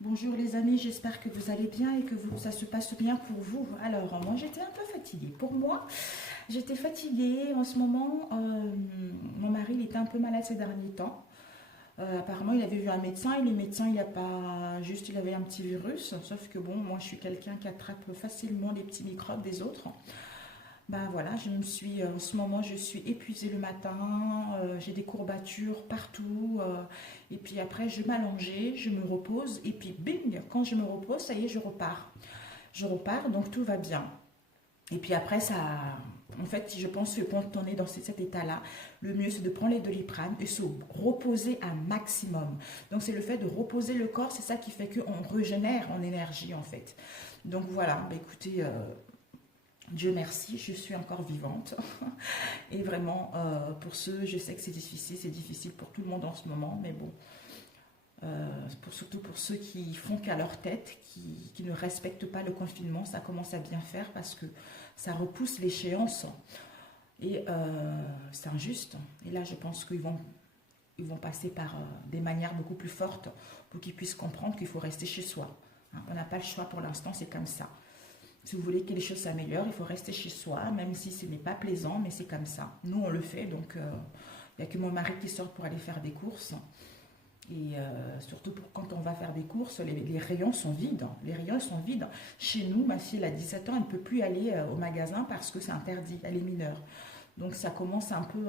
Bonjour les amis, j'espère que vous allez bien et que ça se passe bien pour vous. Alors, moi j'étais un peu fatiguée. Pour moi, j'étais fatiguée en ce moment. Mon mari il était un peu malade ces derniers temps. Apparemment, il avait vu un médecin et le médecin, il a pas juste, il avait un petit virus. Sauf que bon, moi je suis quelqu'un qui attrape facilement les petits microbes des autres. Ben voilà, en ce moment, je suis épuisée le matin, j'ai des courbatures partout, et puis après, je m'allongeais, je me repose, et puis bing, quand je me repose, ça y est, je repars. Je repars, donc tout va bien. Et puis après, en fait, je pense que quand on est dans cet état-là, le mieux c'est de prendre les Doliprane et se reposer un maximum. Donc c'est le fait de reposer le corps, c'est ça qui fait qu'on régénère en énergie en fait. Donc voilà, bah, écoutez, Dieu merci, je suis encore vivante. Et vraiment, pour ceux, je sais que c'est difficile pour tout le monde en ce moment, mais bon, surtout pour ceux qui font qu'à leur tête, qui ne respectent pas le confinement, ça commence à bien faire parce que ça repousse l'échéance et c'est injuste. Et là, je pense ils vont passer par des manières beaucoup plus fortes pour qu'ils puissent comprendre qu'il faut rester chez soi. Hein, on n'a pas le choix pour l'instant, c'est comme ça. Si vous voulez que les choses s'améliorent, il faut rester chez soi, même si ce n'est pas plaisant, mais c'est comme ça. Nous, on le fait, donc il n'y a que mon mari qui sort pour aller faire des courses. Et surtout quand on va faire des courses, les rayons sont vides. Les rayons sont vides. Chez nous, ma fille, elle a 17 ans, elle ne peut plus aller au magasin parce que c'est interdit, elle est mineure. Donc ça commence un peu...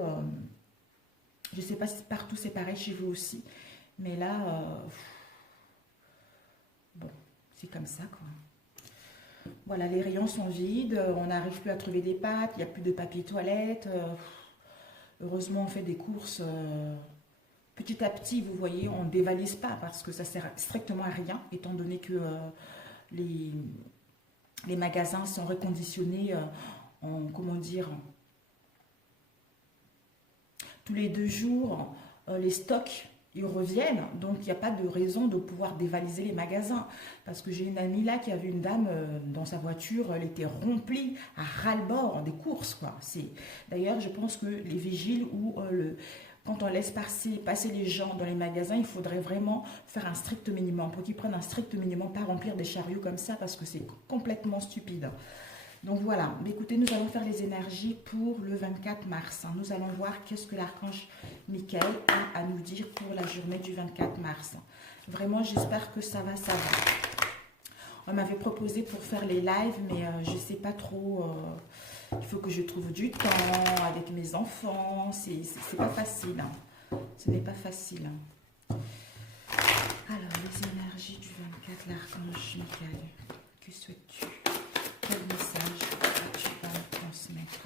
je ne sais pas si partout c'est pareil chez vous aussi, mais là, bon, c'est comme ça, quoi. Voilà, les rayons sont vides, on n'arrive plus à trouver des pâtes, il n'y a plus de papier toilette. Heureusement, on fait des courses petit à petit, vous voyez, on ne dévalise pas parce que ça sert strictement à rien, étant donné que les, les magasins sont reconditionnés comment dire, tous les 2 jours, les stocks ils reviennent, donc il n'y a pas de raison de pouvoir dévaliser les magasins. Parce que j'ai une amie là qui avait une dame dans sa voiture, elle était remplie à ras-le-bord des courses, quoi. D'ailleurs, je pense que les vigiles ou quand on laisse passer les gens dans les magasins, il faudrait vraiment faire un strict minimum, pour qu'ils prennent un strict minimum, pas remplir des chariots comme ça, parce que c'est complètement stupide. Donc voilà, mais écoutez, nous allons faire les énergies pour le 24 mars. Nous allons voir qu'est-ce que l'archange Michael a à nous dire pour la journée du 24 mars. Vraiment, j'espère que ça va. On m'avait proposé pour faire les lives, mais je ne sais pas trop. Il faut que je trouve du temps avec mes enfants. C'est pas facile. Hein. Ce n'est pas facile. Hein. Alors, les énergies du 24, l'archange Michael. Que souhaites-tu? Quel message tu vas me transmettre?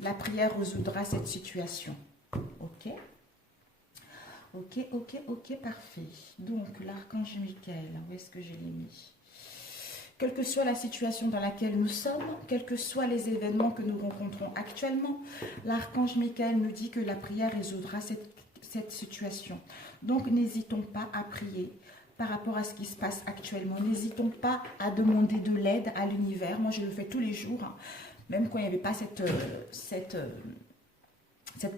La prière résoudra cette situation. Ok? Ok, parfait. Donc, l'archange Michael, où est-ce que je l'ai mis? Quelle que soit la situation dans laquelle nous sommes, quels que soient les événements que nous rencontrons actuellement, l'archange Michael nous dit que la prière résoudra cette situation. Donc, n'hésitons pas à prier par rapport à ce qui se passe actuellement. N'hésitons pas à demander de l'aide à l'univers. Moi, je le fais tous les jours, hein. Même quand il n'y avait pas cette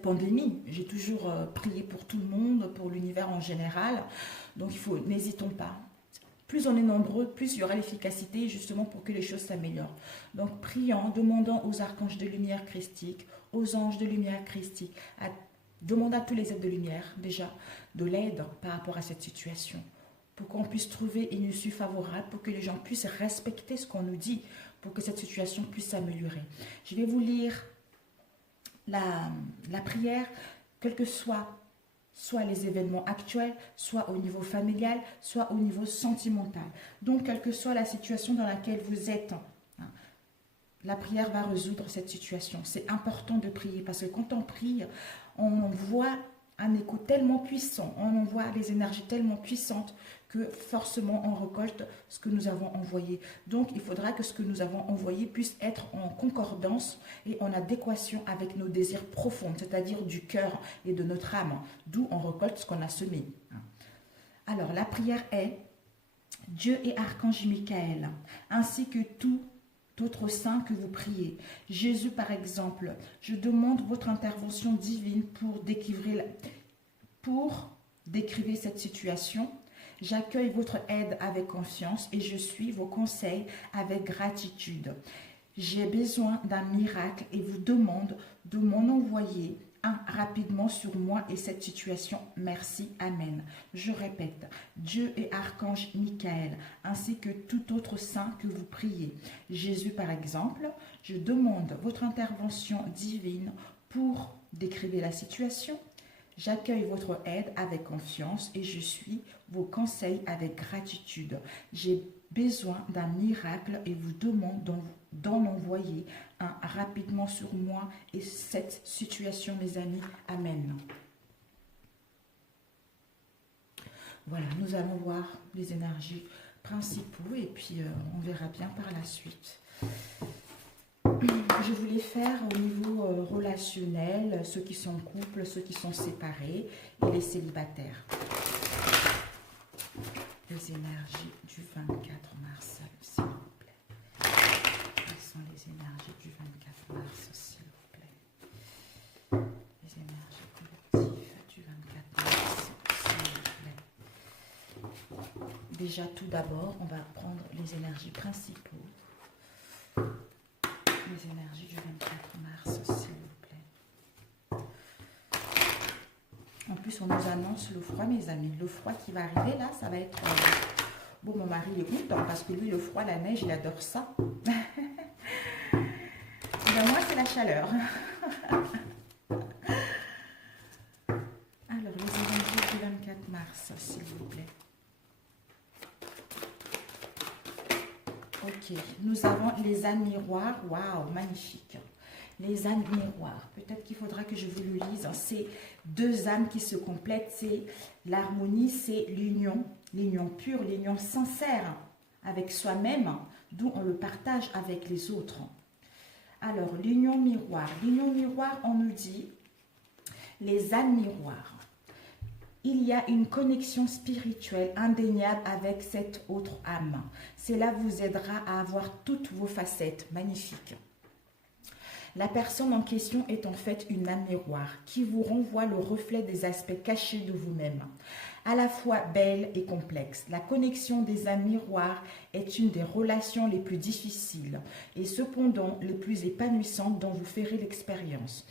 pandémie. J'ai toujours prié pour tout le monde, pour l'univers en général. Donc, n'hésitons pas. Plus on est nombreux, plus il y aura l'efficacité justement pour que les choses s'améliorent. Donc, prions, demandons aux archanges de lumière christique, aux anges de lumière christique, demandons à tous les êtres de lumière, déjà, de l'aide par rapport à cette situation, pour qu'on puisse trouver une issue favorable, pour que les gens puissent respecter ce qu'on nous dit, pour que cette situation puisse s'améliorer. Je vais vous lire la prière, quel que soit les événements actuels, soit au niveau familial, soit au niveau sentimental. Donc, quelle que soit la situation dans laquelle vous êtes, hein, la prière va résoudre cette situation. C'est important de prier parce que quand on prie, on voit un écho tellement puissant, on envoie des énergies tellement puissantes que forcément on récolte ce que nous avons envoyé. Donc il faudra que ce que nous avons envoyé puisse être en concordance et en adéquation avec nos désirs profonds, c'est-à-dire du cœur et de notre âme, d'où on récolte ce qu'on a semé. Alors la prière est: Dieu et archange Michael, ainsi que tout autre saint que vous priez. Jésus par exemple, je demande votre intervention divine pour décrire cette situation J'accueille votre aide avec confiance et je suis vos conseils avec gratitude. J'ai besoin d'un miracle et vous demande de m'en envoyer un rapidement sur moi et cette situation. Merci. Amen. Je répète, Dieu et Archange Michael, ainsi que tout autre saint que vous priez. Jésus par exemple, je demande votre intervention divine pour décrire la situation. J'accueille votre aide avec confiance et je suis vos conseils avec gratitude. J'ai besoin d'un miracle et vous demande d'en envoyer un rapidement sur moi et cette situation, mes amis. Amen. Voilà, nous allons voir les énergies principaux et puis on verra bien par la suite. Je voulais faire au niveau relationnel, ceux qui sont en couple, ceux qui sont séparés et les célibataires. Les énergies du 24 mars, s'il vous plaît. Quelles sont les énergies du 24 mars, s'il vous plaît? Les énergies collectives du 24 mars, s'il vous plaît. Déjà, tout d'abord, on va prendre les énergies principaux. Les énergies du 24 mars, s'il vous plaît. En plus, on nous annonce le froid, mes amis. Le froid qui va arriver, là, ça va être... Bon, mon mari est content parce que lui, le froid, la neige, il adore ça. Ben, moi, c'est la chaleur. Alors, les énergies du 24 mars, s'il vous plaît. Ok, nous avons les ânes miroirs. Waouh, magnifique. Les ânes miroirs. Peut-être qu'il faudra que je vous le lise. C'est deux âmes qui se complètent. C'est l'harmonie, c'est l'union. L'union pure, l'union sincère avec soi-même, d'où on le partage avec les autres. Alors, l'union miroir. L'union miroir, on nous dit les ânes miroirs. Il y a une connexion spirituelle indéniable avec cette autre âme. Cela vous aidera à avoir toutes vos facettes. Magnifique. La personne en question est en fait une âme miroir qui vous renvoie le reflet des aspects cachés de vous-même, à la fois belle et complexe. La connexion des âmes miroirs est une des relations les plus difficiles et cependant les plus épanouissantes dont vous ferez l'expérience.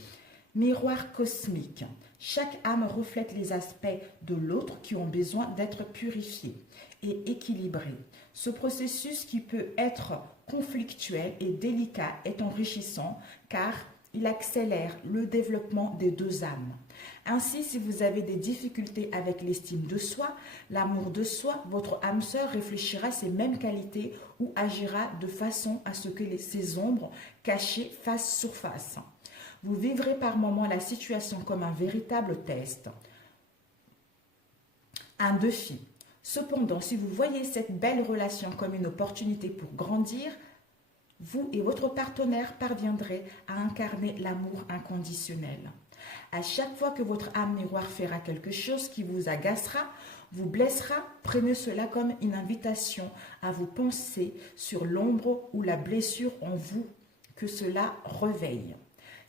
Miroir cosmique. Chaque âme reflète les aspects de l'autre qui ont besoin d'être purifiés et équilibrés. Ce processus qui peut être conflictuel et délicat est enrichissant car il accélère le développement des deux âmes. Ainsi, si vous avez des difficultés avec l'estime de soi, l'amour de soi, votre âme sœur réfléchira à ces mêmes qualités ou agira de façon à ce que ces ombres cachées fassent surface. Vous vivrez par moments la situation comme un véritable test, un défi. Cependant, si vous voyez cette belle relation comme une opportunité pour grandir, vous et votre partenaire parviendrez à incarner l'amour inconditionnel. À chaque fois que votre âme miroir fera quelque chose qui vous agacera, vous blessera, prenez cela comme une invitation à vous penser sur l'ombre ou la blessure en vous que cela réveille.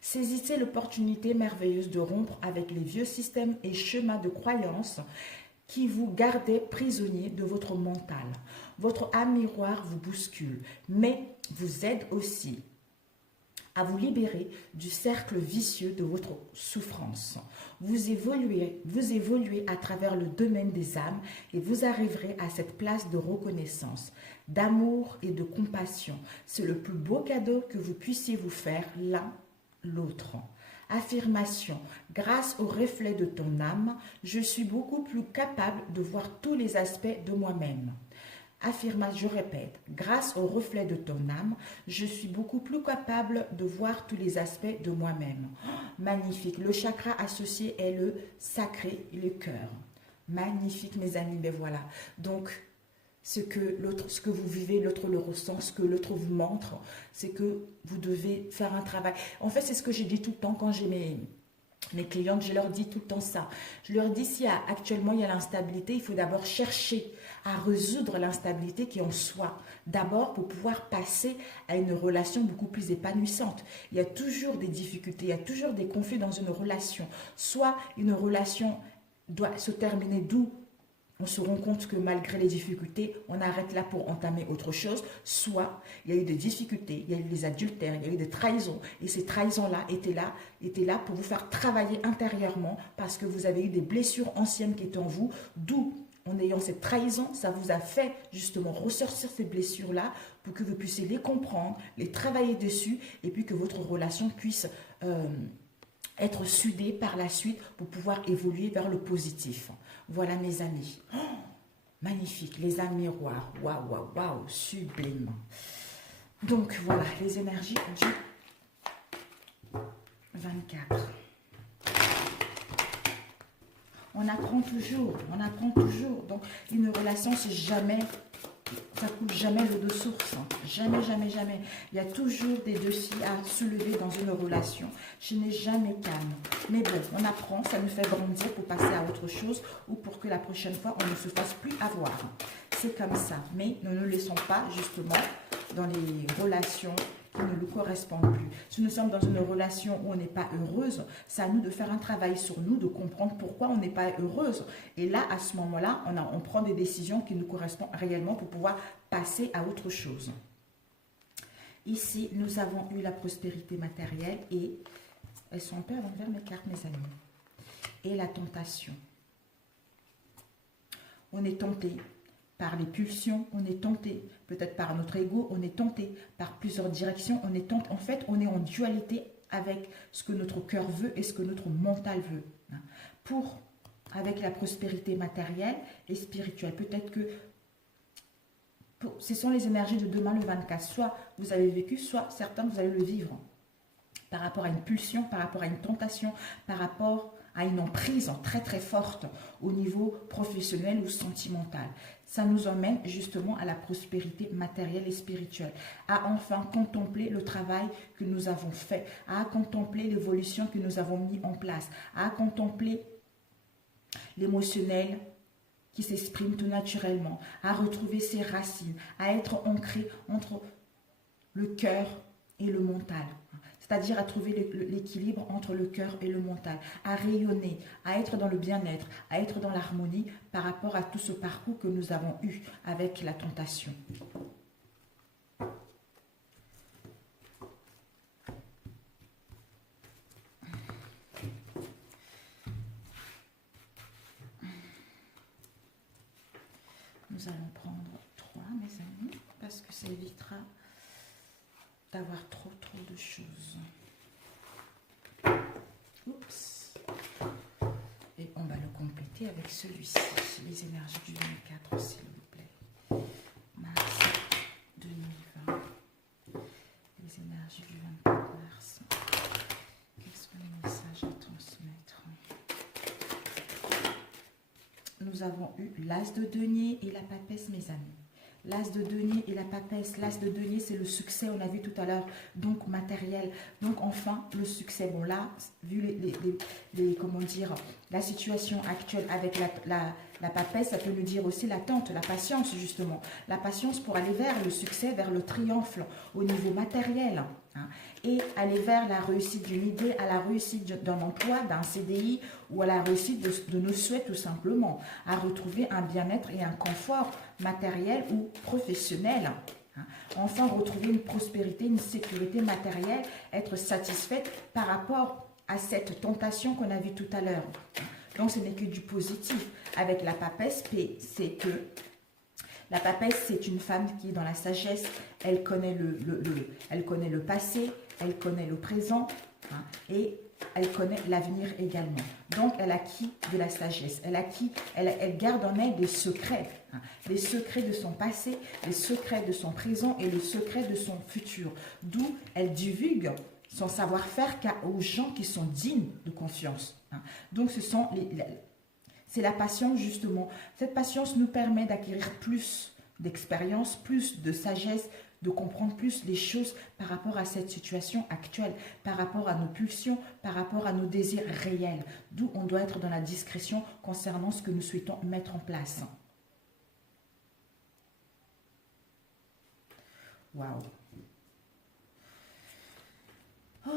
Saisissez l'opportunité merveilleuse de rompre avec les vieux systèmes et schémas de croyance qui vous gardaient prisonnier de votre mental. Votre âme miroir vous bouscule, mais vous aide aussi à vous libérer du cercle vicieux de votre souffrance. Vous évoluez à travers le domaine des âmes et vous arriverez à cette place de reconnaissance, d'amour et de compassion. C'est le plus beau cadeau que vous puissiez vous faire l'un l'autre. Affirmation. Grâce au reflet de ton âme, je suis beaucoup plus capable de voir tous les aspects de moi-même. Affirmation, je répète, grâce au reflet de ton âme, je suis beaucoup plus capable de voir tous les aspects de moi-même. Oh, magnifique. Le chakra associé est le sacré et le cœur. Magnifique, mes amis. Ben voilà. Donc, ce que vous vivez, l'autre le ressent, ce que l'autre vous montre, c'est que vous devez faire un travail. En fait, c'est ce que j'ai dit tout le temps quand j'ai mes clientes, je leur dis tout le temps ça. Je leur dis, si actuellement il y a l'instabilité, il faut d'abord chercher à résoudre l'instabilité qui est en soi. D'abord, pour pouvoir passer à une relation beaucoup plus épanouissante. Il y a toujours des difficultés, il y a toujours des conflits dans une relation. Soit une relation doit se terminer d'où on se rend compte que malgré les difficultés, on arrête là pour entamer autre chose. Soit il y a eu des difficultés, il y a eu des adultères, il y a eu des trahisons. Et ces trahisons-là étaient là pour vous faire travailler intérieurement parce que vous avez eu des blessures anciennes qui étaient en vous. D'où, en ayant cette trahison, ça vous a fait justement ressortir ces blessures-là pour que vous puissiez les comprendre, les travailler dessus et puis que votre relation puisse être soudée par la suite pour pouvoir évoluer vers le positif. Voilà mes amis. Oh, magnifique, les âmes miroirs. Waouh, waouh, waouh, sublime. Donc voilà, les énergies du 24. On apprend toujours, on apprend toujours. Donc une relation, c'est jamais, ça coule jamais l'eau de source. Jamais, jamais, jamais. Il y a toujours des défis à soulever dans une relation. Je n'ai jamais calme. Mais bon, on apprend, ça nous fait grandir pour passer à autre chose ou pour que la prochaine fois, on ne se fasse plus avoir. C'est comme ça. Mais nous ne laissons pas, justement, dans les relations qui ne nous correspondent plus. Si nous sommes dans une relation où on n'est pas heureuse, c'est à nous de faire un travail sur nous, de comprendre pourquoi on n'est pas heureuse. Et là, à ce moment-là, on prend des décisions qui nous correspondent réellement pour pouvoir passer à autre chose. Ici, nous avons eu la prospérité matérielle et elles sont un peu à l'envers mes cartes, mes amis. Et la tentation. On est tenté par les pulsions, on est tenté, peut-être par notre ego, on est tenté par plusieurs directions, on est tenté, en fait, on est en dualité avec ce que notre cœur veut et ce que notre mental veut. Avec la prospérité matérielle et spirituelle, peut-être que ce sont les énergies de demain le 24, soit vous avez vécu, soit certains vous allez le vivre, par rapport à une pulsion, par rapport à une tentation, par rapport à une emprise très très forte au niveau professionnel ou sentimental. Ça nous emmène justement à la prospérité matérielle et spirituelle, à enfin contempler le travail que nous avons fait, à contempler l'évolution que nous avons mis en place, à contempler l'émotionnel qui s'exprime tout naturellement, à retrouver ses racines, à être ancré entre le cœur et le mental. C'est-à-dire à trouver l'équilibre entre le cœur et le mental, à rayonner, à être dans le bien-être, à être dans l'harmonie par rapport à tout ce parcours que nous avons eu avec la tentation. Nous allons prendre 3, mes amis, parce que ça évitera d'avoir trop de choses. Oups. Et on va le compléter avec celui-ci, les énergies du 24, s'il vous plaît. Mars 2020. Les énergies du 24 mars. Quels sont les messages à transmettre? Nous avons eu l'as de denier et la papesse, mes amis. L'as de denier et la papesse. L'as de denier, c'est le succès, on a vu tout à l'heure, donc matériel. Donc enfin, le succès. Bon là, vu comment dire, la situation actuelle avec la papesse, ça peut nous dire aussi l'attente, la patience justement. La patience pour aller vers le succès, vers le triomphe au niveau matériel. Hein, et aller vers la réussite d'une idée, à la réussite d'un emploi, d'un CDI ou à la réussite de nos souhaits tout simplement, à retrouver un bien-être et un confort matériel ou professionnel. Hein. Enfin, retrouver une prospérité, une sécurité matérielle, être satisfaite par rapport à cette tentation qu'on a vue tout à l'heure. Donc, ce n'est que du positif. Avec la papesse, c'est que la papesse, c'est une femme qui est dans la sagesse, elle connaît elle connaît le passé, elle connaît le présent, hein, et elle connaît l'avenir également. Donc, elle acquit de la sagesse, elle garde en elle des secrets, hein, les secrets de son passé, les secrets de son présent et le secret de son futur. D'où elle divulgue son savoir-faire aux gens qui sont dignes de confiance. Hein. Donc, c'est la patience, justement. Cette patience nous permet d'acquérir plus d'expérience, plus de sagesse, de comprendre plus les choses par rapport à cette situation actuelle, par rapport à nos pulsions, par rapport à nos désirs réels. D'où on doit être dans la discrétion concernant ce que nous souhaitons mettre en place. Waouh! Oh.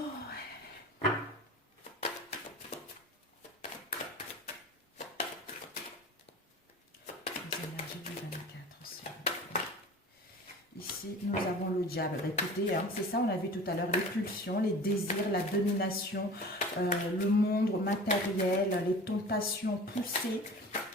ici, nous avons le diable. Bah, écoutez, hein, c'est ça, on a vu tout à l'heure, les pulsions, les désirs, la domination, le monde matériel, les tentations poussées.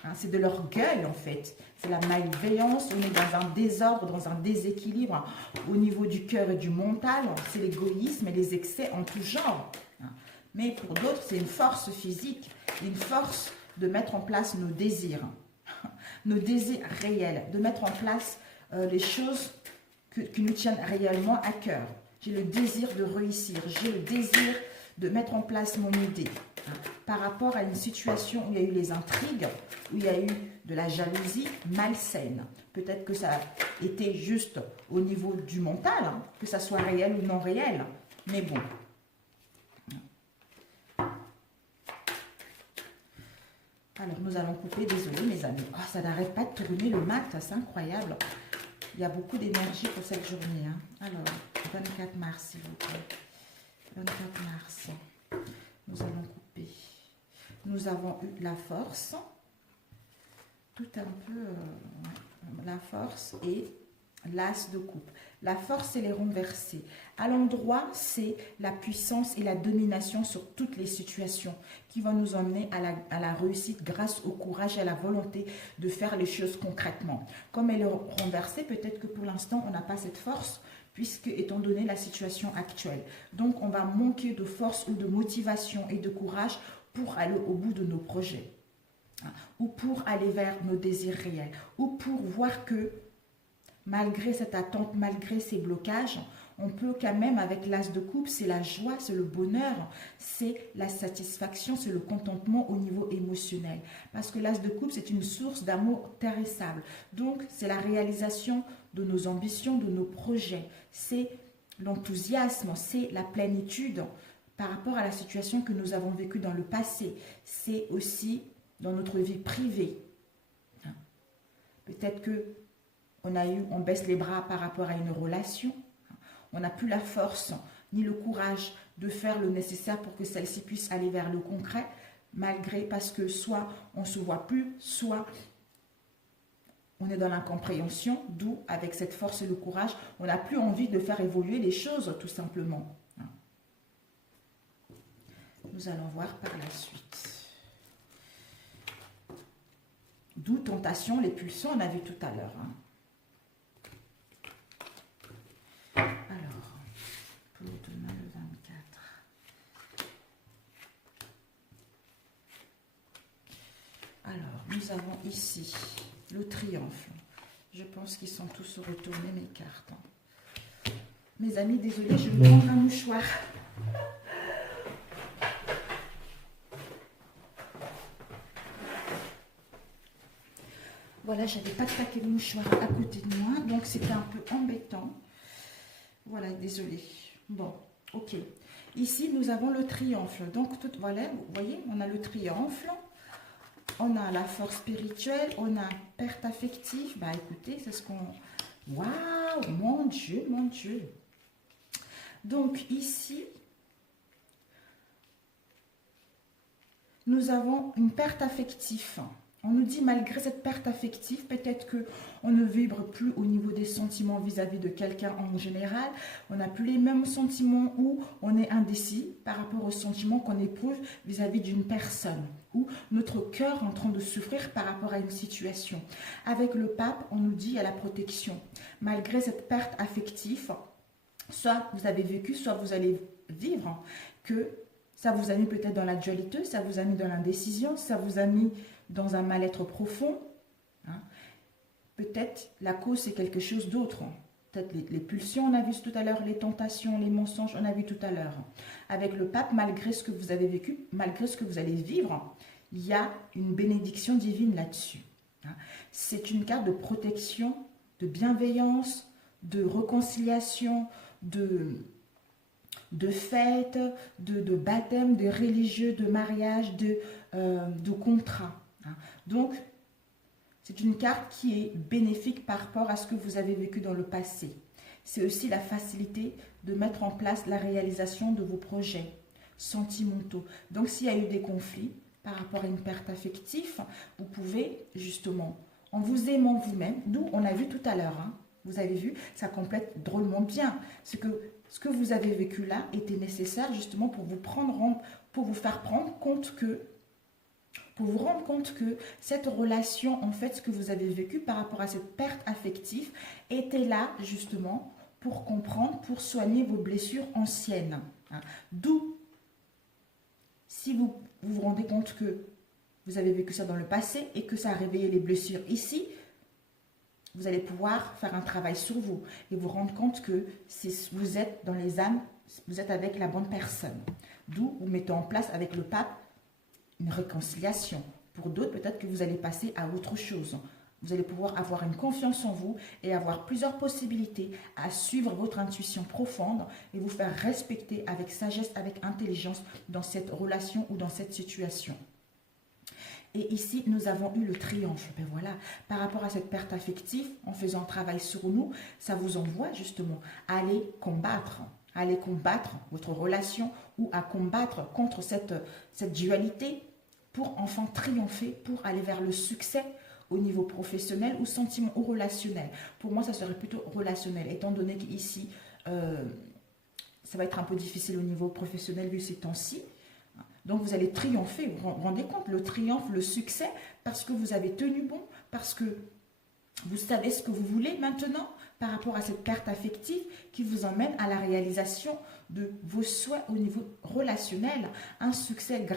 Hein, c'est de l'orgueil, en fait. C'est la malveillance. On est dans un désordre, dans un déséquilibre au niveau du cœur et du mental. C'est l'égoïsme et les excès en tout genre. Hein. Mais pour d'autres, c'est une force physique, une force de mettre en place nos désirs réels, de mettre en place les choses qui nous tiennent réellement à cœur. J'ai le désir de réussir, j'ai le désir de mettre en place mon idée. Hein, par rapport à une situation où il y a eu les intrigues, où il y a eu de la jalousie malsaine. Peut-être que ça a été juste au niveau du mental, hein, que ça soit réel ou non réel. Mais bon. Alors, nous allons couper, désolé mes amis. Oh, ça n'arrête pas de tourner le mat, c'est incroyable. Il y a beaucoup d'énergie pour cette journée. Hein. Alors, 24 mars, s'il vous plaît. 24 mars. Nous allons couper. Nous avons eu la force. Tout un peu la force et l'as de coupe. La force, c'est les renversés. À l'endroit, c'est la puissance et la domination sur toutes les situations qui vont nous emmener à la réussite grâce au courage et à la volonté de faire les choses concrètement. Comme elle est renversée, peut-être que pour l'instant, on n'a pas cette force puisque, étant donné la situation actuelle. Donc, on va manquer de force ou de motivation et de courage pour aller au bout de nos projets. Ou pour aller vers nos désirs réels. Ou pour voir que malgré cette attente, malgré ces blocages, on peut quand même, avec l'as de coupe, c'est la joie, c'est le bonheur, c'est la satisfaction, c'est le contentement au niveau émotionnel. Parce que l'as de coupe, c'est une source d'amour tarissable. Donc, c'est la réalisation de nos ambitions, de nos projets. C'est l'enthousiasme, c'est la plénitude par rapport à la situation que nous avons vécue dans le passé. C'est aussi dans notre vie privée. Peut-être que on baisse les bras par rapport à une relation. On n'a plus la force ni le courage de faire le nécessaire pour que celle-ci puisse aller vers le concret, parce que soit on ne se voit plus, soit on est dans l'incompréhension, d'où avec cette force et le courage, on n'a plus envie de faire évoluer les choses tout simplement. Nous allons voir par la suite. D'où tentation, les pulsions, on a vu tout à l'heure. Alors, pour demain le 24. Alors, nous avons ici le triomphe. Je pense qu'ils sont tous retournés mes cartes. Mes amis, désolé, je vais prendre un mouchoir. Voilà, j'avais pas de paquet de mouchoirs à côté de moi, donc c'était un peu embêtant. Voilà, désolé. Bon, ok. Ici, nous avons le triomphe. Donc, voilà, vous voyez, on a le triomphe. On a la force spirituelle. On a perte affective. Bah, écoutez, c'est ce qu'on... Waouh, mon Dieu, mon Dieu. Donc, ici, nous avons une perte affective. On nous dit, malgré cette perte affective, peut-être qu'on ne vibre plus au niveau des sentiments vis-à-vis de quelqu'un en général. On n'a plus les mêmes sentiments ou on est indécis par rapport aux sentiments qu'on éprouve vis-à-vis d'une personne. Ou notre cœur en train de souffrir par rapport à une situation. Avec le pape, on nous dit à la protection. Malgré cette perte affective, soit vous avez vécu, soit vous allez vivre, que ça vous a mis peut-être dans la dualité, ça vous a mis dans l'indécision, ça vous a mis dans un mal-être profond. Hein. Peut-être la cause, c'est quelque chose d'autre. Peut-être les pulsions, on a vu tout à l'heure, les tentations, les mensonges, on a vu tout à l'heure. Avec le pape, malgré ce que vous avez vécu, malgré ce que vous allez vivre, il y a une bénédiction divine là-dessus. Hein. C'est une carte de protection, de bienveillance, de réconciliation, de fête, de baptême, de religieux, de mariage, de contrat. Donc, c'est une carte qui est bénéfique par rapport à ce que vous avez vécu dans le passé. C'est aussi la facilité de mettre en place la réalisation de vos projets sentimentaux. Donc, s'il y a eu des conflits par rapport à une perte affective, vous pouvez justement, en vous aimant vous-même, d'où on a vu tout à l'heure, hein, Vous avez vu, ça complète drôlement bien. Ce que vous avez vécu là était nécessaire justement pour vous faire prendre compte que, pour vous rendre compte que cette relation, en fait, ce que vous avez vécu par rapport à cette perte affective, était là justement pour comprendre, pour soigner vos blessures anciennes. Hein. D'où, si vous rendez compte que vous avez vécu ça dans le passé et que ça a réveillé les blessures ici, vous allez pouvoir faire un travail sur vous et vous rendre compte que vous êtes dans les âmes, vous êtes avec la bonne personne. D'où vous mettez en place avec le pape une réconciliation. Pour d'autres, peut-être que vous allez passer à autre chose. Vous allez pouvoir avoir une confiance en vous et avoir plusieurs possibilités à suivre votre intuition profonde et vous faire respecter avec sagesse, avec intelligence dans cette relation ou dans cette situation. Et ici, nous avons eu le triomphe. Ben voilà, par rapport à cette perte affective, en faisant un travail sur nous, ça vous envoie justement à aller combattre votre relation ou à combattre contre cette dualité pour enfin triompher, pour aller vers le succès au niveau professionnel ou sentiment ou relationnel. Pour moi, ça serait plutôt relationnel, étant donné qu'ici, ça va être un peu difficile au niveau professionnel vu ces temps-ci. Donc, vous allez triompher, vous vous rendez compte, le triomphe, le succès, parce que vous avez tenu bon, parce que vous savez ce que vous voulez maintenant par rapport à cette perte affective qui vous emmène à la réalisation de vos souhaits au niveau relationnel. Un succès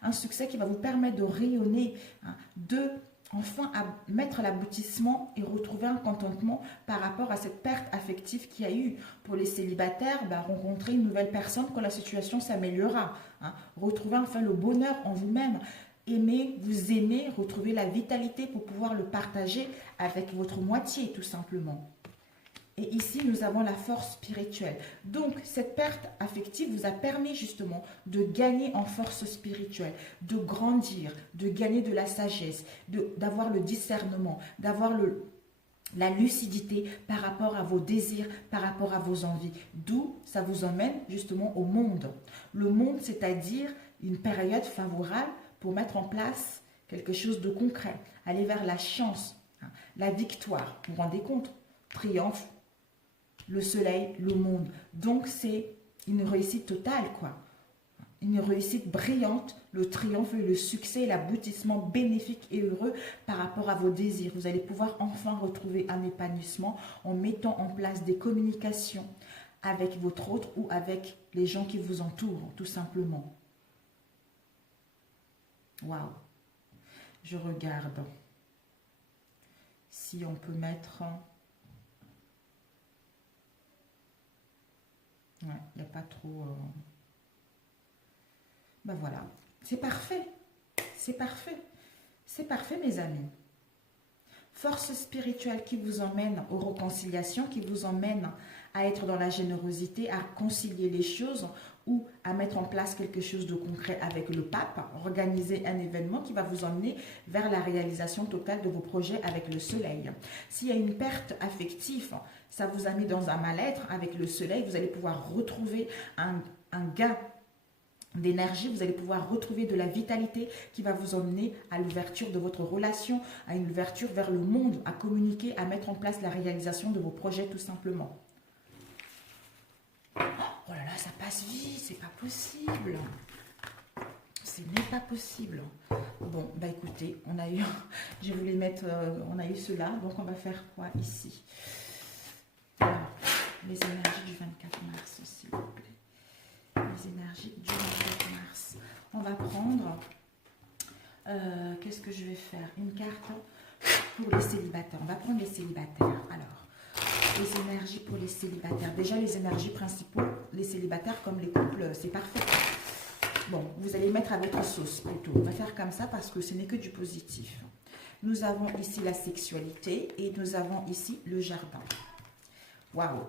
un succès qui va vous permettre de rayonner, hein, de enfin à mettre l'aboutissement et retrouver un contentement par rapport à cette perte affective qu'il y a eu. Pour les célibataires, rencontrer une nouvelle personne quand la situation s'améliorera. Hein. Retrouver enfin le bonheur en vous-même. Vous aimer, retrouver la vitalité pour pouvoir le partager avec votre moitié, tout simplement. Et ici, nous avons la force spirituelle. Donc, cette perte affective vous a permis justement de gagner en force spirituelle, de grandir, de gagner de la sagesse, d'avoir le discernement, d'avoir la lucidité par rapport à vos désirs, par rapport à vos envies. D'où ça vous emmène justement au monde. Le monde, c'est-à-dire une période favorable pour mettre en place quelque chose de concret, aller vers la chance, la victoire. Vous vous rendez compte? Triomphe, le soleil, le monde. Donc, c'est une réussite totale, quoi. Une réussite brillante, le triomphe et le succès, l'aboutissement bénéfique et heureux par rapport à vos désirs. Vous allez pouvoir enfin retrouver un épanouissement en mettant en place des communications avec votre autre ou avec les gens qui vous entourent, tout simplement. Waouh! Je regarde si on peut mettre... Ouais, il n'y a pas trop... Ben voilà, c'est parfait. C'est parfait. C'est parfait, mes amis. Force spirituelle qui vous emmène aux réconciliations, qui vous emmène à être dans la générosité, à concilier les choses ou à mettre en place quelque chose de concret avec le pape, organiser un événement qui va vous emmener vers la réalisation totale de vos projets avec le soleil. S'il y a une perte affective, ça vous a mis dans un mal-être avec le soleil, vous allez pouvoir retrouver un gain d'énergie, vous allez pouvoir retrouver de la vitalité qui va vous emmener à l'ouverture de votre relation, à une ouverture vers le monde, à communiquer, à mettre en place la réalisation de vos projets tout simplement. Oh là là, ça passe vite, c'est pas possible. Ce n'est pas possible. Bon, bah écoutez, on a eu, je voulais mettre, on a eu cela, donc on va faire quoi ici? Alors, les énergies du 24 mars, s'il vous plaît. Les énergies du 24 mars. On va prendre, qu'est-ce que je vais faire? Une carte pour les célibataires. On va prendre les célibataires. Alors, les énergies pour les célibataires. Déjà, les énergies principaux, les célibataires comme les couples, c'est parfait. Bon, vous allez mettre à votre sauce plutôt. On va faire comme ça parce que ce n'est que du positif. Nous avons ici la sexualité et nous avons ici le jardin. Waouh!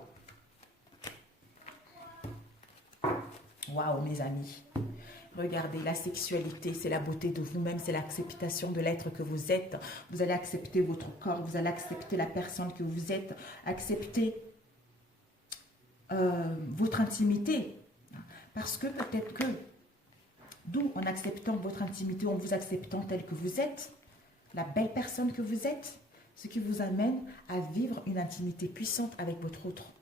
Waouh, mes amis. Regardez, la sexualité, c'est la beauté de vous-même, c'est l'acceptation de l'être que vous êtes. Vous allez accepter votre corps, vous allez accepter la personne que vous êtes, accepter votre intimité. Parce que peut-être que, d'où en acceptant votre intimité, en vous acceptant tel que vous êtes, la belle personne que vous êtes, ce qui vous amène à vivre une intimité puissante avec votre autre.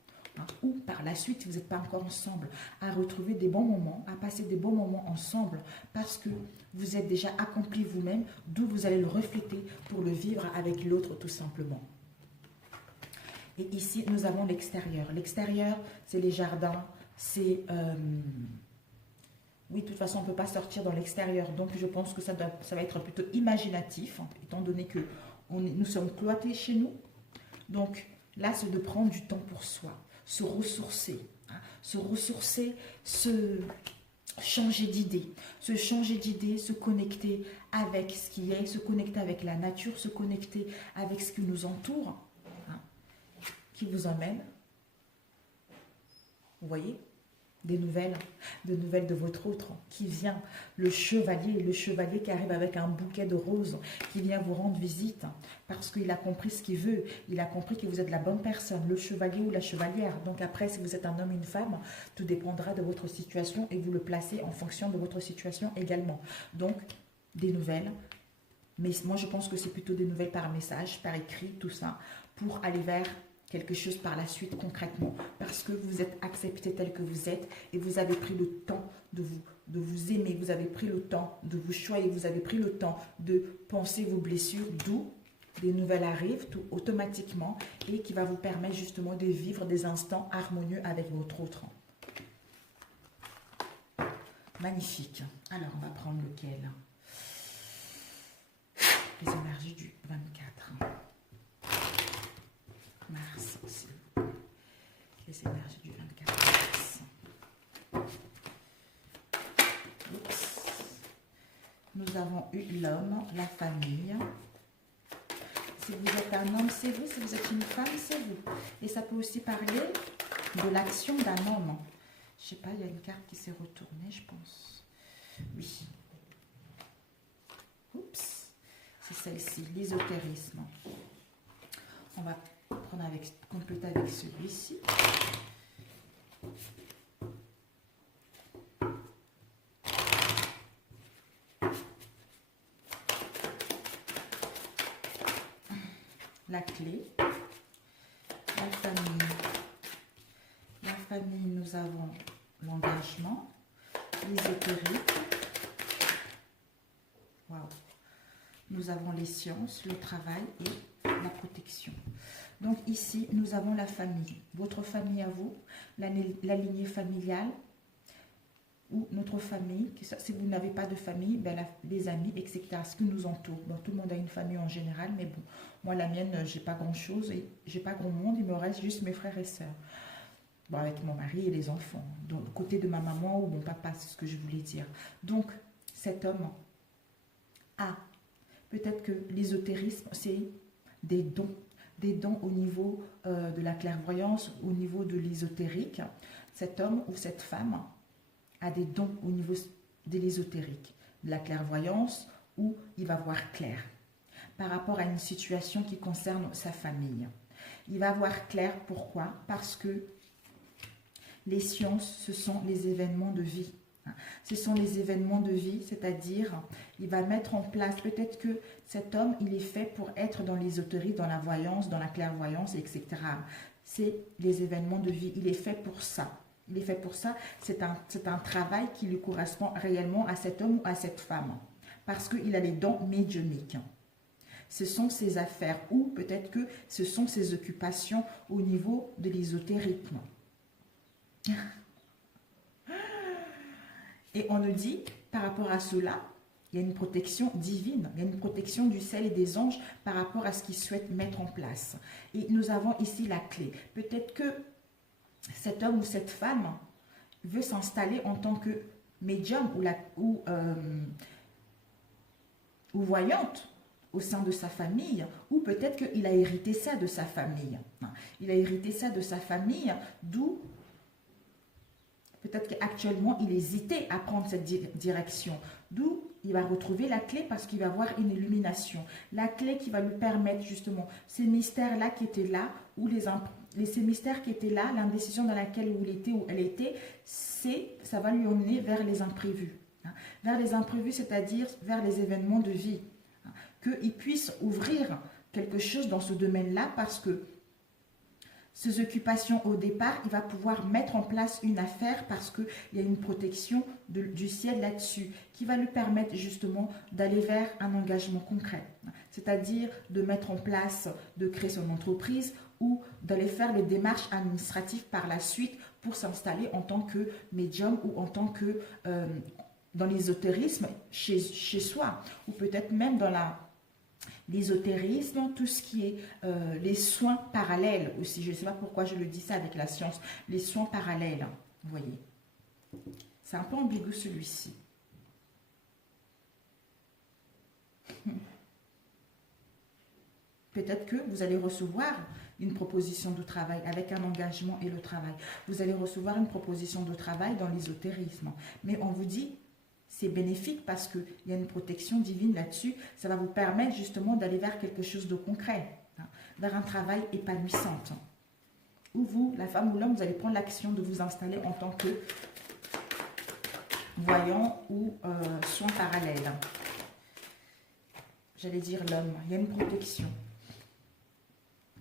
Ou par la suite, si vous n'êtes pas encore ensemble, à retrouver des bons moments, à passer des bons moments ensemble, parce que vous êtes déjà accompli vous-même, d'où vous allez le refléter pour le vivre avec l'autre tout simplement. Et ici, nous avons l'extérieur. L'extérieur, c'est les jardins, c'est... Oui, de toute façon, on ne peut pas sortir dans l'extérieur, donc je pense que ça va être plutôt imaginatif, étant donné que nous sommes cloîtrés chez nous. Donc là, c'est de prendre du temps pour soi, se ressourcer, se changer d'idée, se connecter avec ce qui est, se connecter avec la nature, se connecter avec ce qui nous entoure, qui vous emmène, vous voyez, des nouvelles de votre autre qui vient, le chevalier qui arrive avec un bouquet de roses, qui vient vous rendre visite parce qu'il a compris ce qu'il veut, il a compris que vous êtes la bonne personne, le chevalier ou la chevalière. Donc après, si vous êtes un homme, une femme, tout dépendra de votre situation et vous le placez en fonction de votre situation également. Donc, des nouvelles, mais moi je pense que c'est plutôt des nouvelles par message, par écrit, tout ça, pour aller vers quelque chose par la suite concrètement, parce que vous êtes accepté tel que vous êtes et vous avez pris le temps de vous aimer, vous avez pris le temps de vous choyer, vous avez pris le temps de penser vos blessures, d'où des nouvelles arrivent tout automatiquement et qui va vous permettre justement de vivre des instants harmonieux avec votre autre. Magnifique. Alors, on va prendre lequel? Les énergies du 24. Mars aussi. Les énergies du 24 mars. Oups. Nous avons eu l'homme, la famille. Si vous êtes un homme, c'est vous. Si vous êtes une femme, c'est vous. Et ça peut aussi parler de l'action d'un homme. Je ne sais pas, il y a une carte qui s'est retournée, je pense. Oui. Oups. C'est celle-ci, l'ésotérisme. On va compléter avec celui-ci. La clé, la famille. La famille, nous avons l'engagement, l'ésotérique. Waouh. Nous avons les sciences, le travail et la protection. Donc ici, nous avons la famille, votre famille à vous, la lignée familiale ou notre famille. Si vous n'avez pas de famille, ben les amis, etc. Ce qui nous entoure. Bon, tout le monde a une famille en général, mais bon, moi la mienne, j'ai pas grand-chose et j'ai pas grand monde. Il me reste juste mes frères et sœurs. Bon, avec mon mari et les enfants. Donc, côté de ma maman ou mon papa, c'est ce que je voulais dire. Donc, cet homme a, peut-être que l'ésotérisme, c'est des dons. Des dons au niveau de la clairvoyance, au niveau de l'ésotérique. Cet homme ou cette femme a des dons au niveau de l'ésotérique, de la clairvoyance, où il va voir clair par rapport à une situation qui concerne sa famille. Il va voir clair, pourquoi? Parce que les sciences, ce sont les événements de vie. Ce sont les événements de vie, c'est-à-dire, il va mettre en place, peut-être que cet homme, il est fait pour être dans l'ésotérie, dans la voyance, dans la clairvoyance, etc. C'est les événements de vie, il est fait pour ça. Il est fait pour ça, c'est un travail qui lui correspond réellement à cet homme ou à cette femme, parce qu'il a les dons médiumniques. Ce sont ses affaires, ou peut-être que ce sont ses occupations au niveau de l'ésotérisme. Et on nous dit, par rapport à cela, il y a une protection divine, il y a une protection du ciel et des anges par rapport à ce qu'ils souhaitent mettre en place. Et nous avons ici la clé. Peut-être que cet homme ou cette femme veut s'installer en tant que médium ou voyante au sein de sa famille, ou peut-être qu'il a hérité ça de sa famille. Il a hérité ça de sa famille, d'où peut-être qu'actuellement, il hésitait à prendre cette direction. D'où il va retrouver la clé parce qu'il va avoir une illumination. La clé qui va lui permettre justement ces mystères-là qui étaient là, ou ces mystères qui étaient là, l'indécision dans laquelle il était ou elle était, ça va lui emmener vers les imprévus. Vers les imprévus, c'est-à-dire vers les événements de vie. Qu'il puisse ouvrir quelque chose dans ce domaine-là parce que ces occupations au départ, il va pouvoir mettre en place une affaire parce qu'il y a une protection du ciel là-dessus qui va lui permettre justement d'aller vers un engagement concret. C'est-à-dire de mettre en place, de créer son entreprise ou d'aller faire les démarches administratives par la suite pour s'installer en tant que médium ou en tant que dans l'ésotérisme chez soi ou peut-être même dans l'ésotérisme, tout ce qui est les soins parallèles aussi. Je ne sais pas pourquoi je le dis ça avec la science. Les soins parallèles, vous voyez. C'est un peu ambigu celui-ci. Peut-être que vous allez recevoir une proposition de travail avec un engagement et le travail. Vous allez recevoir une proposition de travail dans l'ésotérisme. Mais on vous dit, c'est bénéfique parce qu'il y a une protection divine là-dessus. Ça va vous permettre justement d'aller vers quelque chose de concret, vers un travail épanouissant. Où vous, la femme ou l'homme, vous allez prendre l'action de vous installer en tant que voyant ou soin parallèle. J'allais dire l'homme, il y a une protection.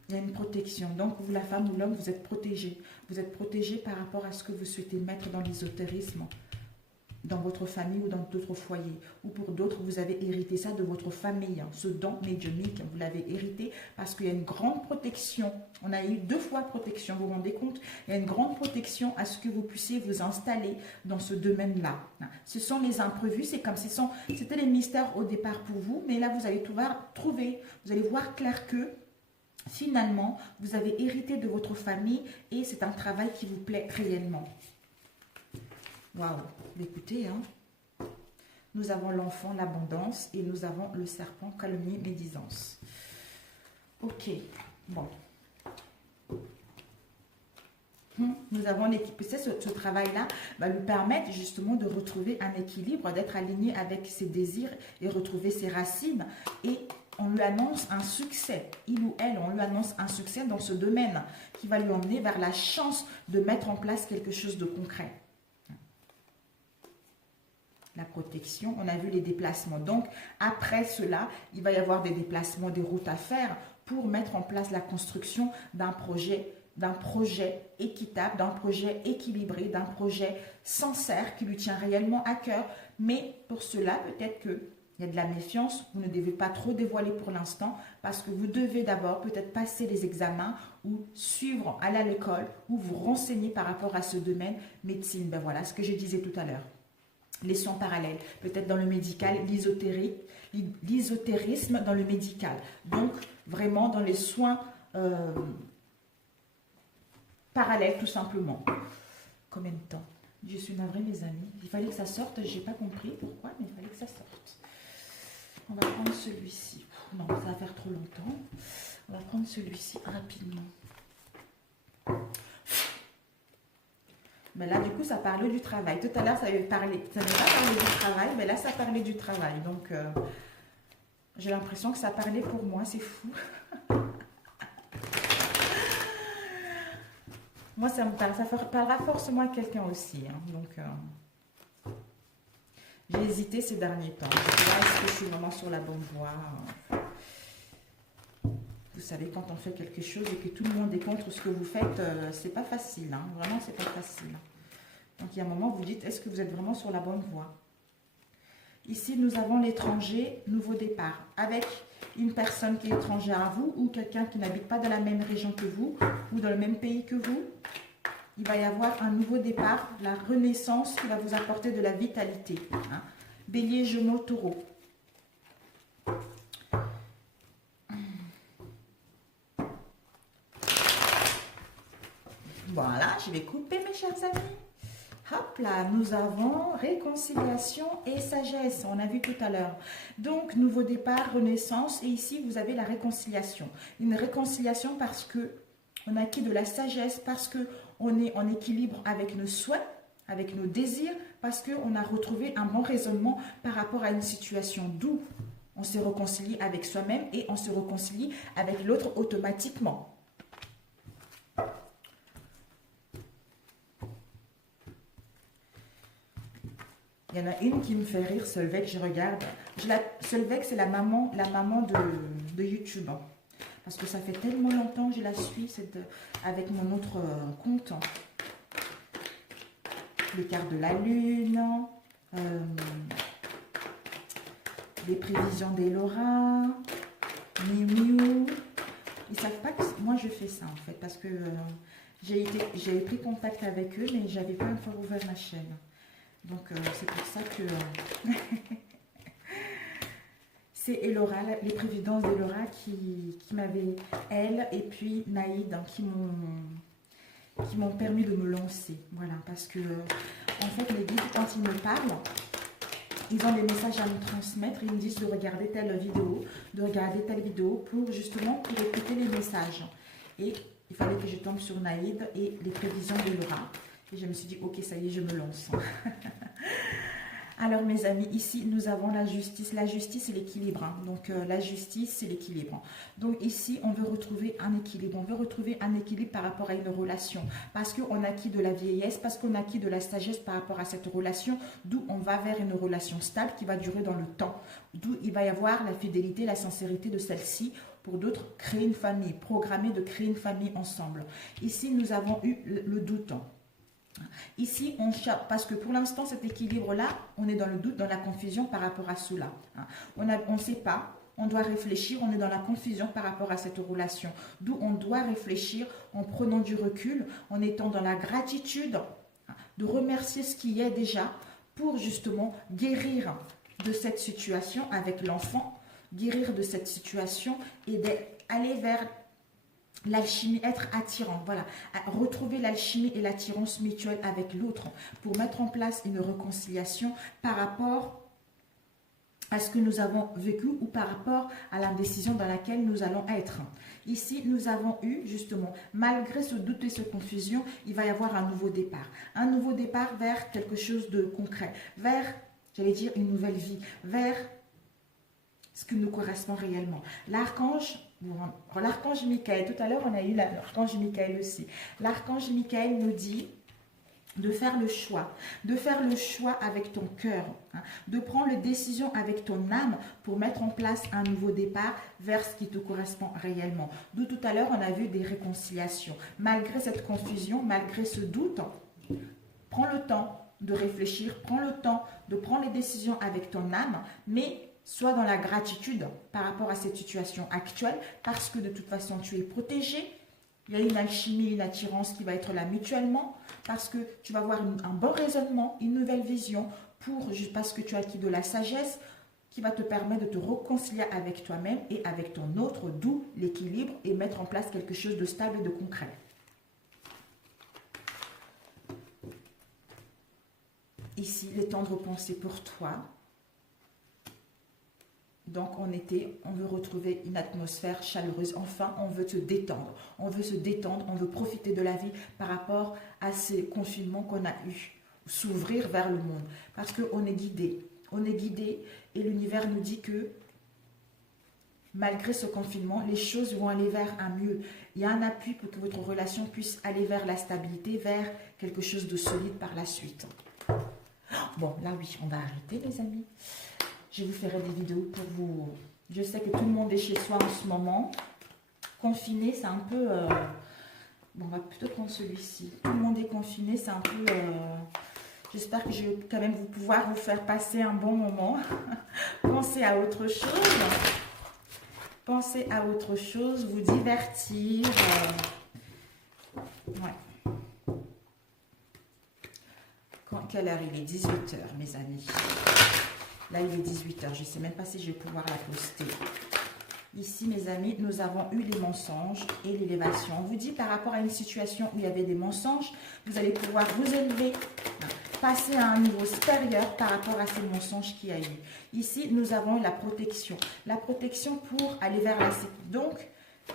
Il y a une protection. Donc, vous, la femme ou l'homme, vous êtes protégé. Vous êtes protégé par rapport à ce que vous souhaitez mettre dans l'ésotérisme, dans votre famille ou dans d'autres foyers. Ou pour d'autres, vous avez hérité ça de votre famille. Ce don médiumnique, vous l'avez hérité parce qu'il y a une grande protection. On a eu 2 fois protection, vous vous rendez compte? Il y a une grande protection à ce que vous puissiez vous installer dans ce domaine-là. Ce sont les imprévus, c'est comme c'était les mystères au départ pour vous, mais là, vous allez trouver, vous allez voir clair que finalement, vous avez hérité de votre famille et c'est un travail qui vous plaît réellement. Waouh! Écoutez, nous avons l'enfant, l'abondance et nous avons le serpent, calomnie, médisance. Ok, bon. Nous avons l'équipe. Ce travail-là va lui permettre justement de retrouver un équilibre, d'être aligné avec ses désirs et retrouver ses racines. Et on lui annonce un succès, il ou elle, on lui annonce un succès dans ce domaine qui va lui emmener vers la chance de mettre en place quelque chose de concret. La protection, on a vu les déplacements. Donc, après cela, il va y avoir des déplacements, des routes à faire pour mettre en place la construction d'un projet équitable, d'un projet équilibré, d'un projet sincère qui lui tient réellement à cœur. Mais pour cela, peut-être qu'il y a de la méfiance, vous ne devez pas trop dévoiler pour l'instant parce que vous devez d'abord peut-être passer les examens ou suivre, aller à l'école ou vous renseigner par rapport à ce domaine médecine. Ben voilà ce que je disais tout à l'heure. Les soins parallèles, peut-être dans le médical, l'ésotérisme dans le médical. Donc, vraiment dans les soins parallèles, tout simplement. Combien de temps? Je suis navrée, mes amis. Il fallait que ça sorte, je n'ai pas compris pourquoi, mais il fallait que ça sorte. On va prendre celui-ci. Non, ça va faire trop longtemps. On va prendre celui-ci rapidement. Mais là, du coup, ça parlait du travail. Tout à l'heure, ça n'avait pas parlé du travail, mais là, ça parlait du travail. Donc, j'ai l'impression que ça parlait pour moi. C'est fou. Moi, ça me parle. Ça parlera forcément à quelqu'un aussi. Donc, j'ai hésité ces derniers temps. Est-ce que je suis vraiment sur la bonne voie? Vous savez, quand on fait quelque chose et que tout le monde est contre ce que vous faites, c'est pas facile. Vraiment, c'est pas facile. Donc, il y a un moment où vous dites, est-ce que vous êtes vraiment sur la bonne voie? Ici, nous avons l'étranger, nouveau départ. Avec une personne qui est étrangère à vous ou quelqu'un qui n'habite pas dans la même région que vous ou dans le même pays que vous. Il va y avoir un nouveau départ, la renaissance qui va vous apporter de la vitalité. Bélier, Gémeaux, Taureau. Voilà, je vais couper mes chers amis. Hop là, nous avons réconciliation et sagesse, on a vu tout à l'heure. Donc, nouveau départ, renaissance, et ici, vous avez la réconciliation. Une réconciliation parce que on a acquis de la sagesse, parce qu'on est en équilibre avec nos souhaits, avec nos désirs, parce qu'on a retrouvé un bon raisonnement par rapport à une situation d'où on s'est réconcilié avec soi-même et on se réconcilie avec l'autre automatiquement. Il y en a une qui me fait rire, Solveig, je regarde. Solveig, c'est la maman de YouTube. parce que ça fait tellement longtemps que je la suis avec mon autre compte. Les cartes de la lune, les prévisions d'Elora, Miu Miu. Ils savent pas que moi je fais ça en fait, parce que j'ai pris contact avec eux, mais j'avais pas encore ouvert ma chaîne. Donc c'est pour ça que c'est Elora, les prévisions d'Elora qui m'avaient, elle et puis Naïd, hein, qui m'ont permis de me lancer. Voilà, parce que en fait les guides, quand ils me parlent, ils ont des messages à me transmettre. Ils me disent de regarder telle vidéo, de regarder telle vidéo pour justement pour écouter les messages. Et il fallait que je tombe sur Naïd et les prévisions de Laura. Et je me suis dit, ok, ça y est, je me lance. Alors mes amis, ici nous avons la justice. La justice, c'est l'équilibre. Hein. Donc la justice, c'est l'équilibre. Donc ici, on veut retrouver un équilibre. On veut retrouver un équilibre par rapport à une relation. Parce qu'on acquis de la vieillesse, parce qu'on acquis de la sagesse par rapport à cette relation. D'où on va vers une relation stable qui va durer dans le temps. D'où il va y avoir la fidélité, la sincérité de celle-ci. Pour d'autres, créer une famille, programmer de créer une famille ensemble. Ici, nous avons eu le doute. Ici, on cherche, parce que pour l'instant, cet équilibre-là, on est dans le doute, dans la confusion par rapport à cela. On ne sait pas, on doit réfléchir, on est dans la confusion par rapport à cette relation. D'où on doit réfléchir en prenant du recul, en étant dans la gratitude, de remercier ce qui est déjà pour justement guérir de cette situation avec l'enfant, guérir de cette situation et d'aller vers l'alchimie, être attirant, voilà, retrouver l'alchimie et l'attirance mutuelle avec l'autre pour mettre en place une réconciliation par rapport à ce que nous avons vécu ou par rapport à l'indécision dans laquelle nous allons être. Ici, nous avons eu justement, malgré ce doute et cette confusion, il va y avoir un nouveau départ. Un nouveau départ vers quelque chose de concret, vers, j'allais dire, une nouvelle vie, vers ce qui nous correspond réellement. L'archange Michael, tout à l'heure on a eu l'archange Michael aussi. L'archange Michael nous dit de faire le choix avec ton cœur, hein, de prendre les décisions avec ton âme pour mettre en place un nouveau départ vers ce qui te correspond réellement. D'où tout à l'heure on a vu des réconciliations. Malgré cette confusion, malgré ce doute, prends le temps de réfléchir, prends le temps de prendre les décisions avec ton âme, mais sois dans la gratitude par rapport à cette situation actuelle, parce que de toute façon, tu es protégé. Il y a une alchimie, une attirance qui va être là mutuellement, parce que tu vas avoir un bon raisonnement, une nouvelle vision, parce que tu as acquis de la sagesse, qui va te permettre de te réconcilier avec toi-même et avec ton autre, d'où l'équilibre, et mettre en place quelque chose de stable et de concret. Ici, les tendres pensées pour toi. Donc, on veut retrouver une atmosphère chaleureuse. Enfin, on veut se détendre. On veut se détendre, on veut profiter de la vie par rapport à ces confinements qu'on a eus. S'ouvrir vers le monde. Parce qu'on est guidé. On est guidé et l'univers nous dit que malgré ce confinement, les choses vont aller vers un mieux. Il y a un appui pour que votre relation puisse aller vers la stabilité, vers quelque chose de solide par la suite. Bon, là oui, on va arrêter les amis. Je vous ferai des vidéos pour vous. Je sais que tout le monde est chez soi en ce moment. Confiné, c'est un peu... Bon, on va plutôt prendre celui-ci. Tout le monde est confiné, c'est un peu... J'espère que je vais quand même pouvoir vous faire passer un bon moment. Pensez à autre chose. Pensez à autre chose, vous divertir. Ouais. Quelle heure il est? 18 h, mes amis. Là, il est 18 h. Je ne sais même pas si je vais pouvoir la poster. Ici, mes amis, nous avons eu les mensonges et l'élévation. On vous dit par rapport à une situation où il y avait des mensonges, vous allez pouvoir vous élever, passer à un niveau supérieur par rapport à ces mensonges qu'il y a eu. Ici, nous avons la protection. La protection pour aller vers la sécurité. Donc,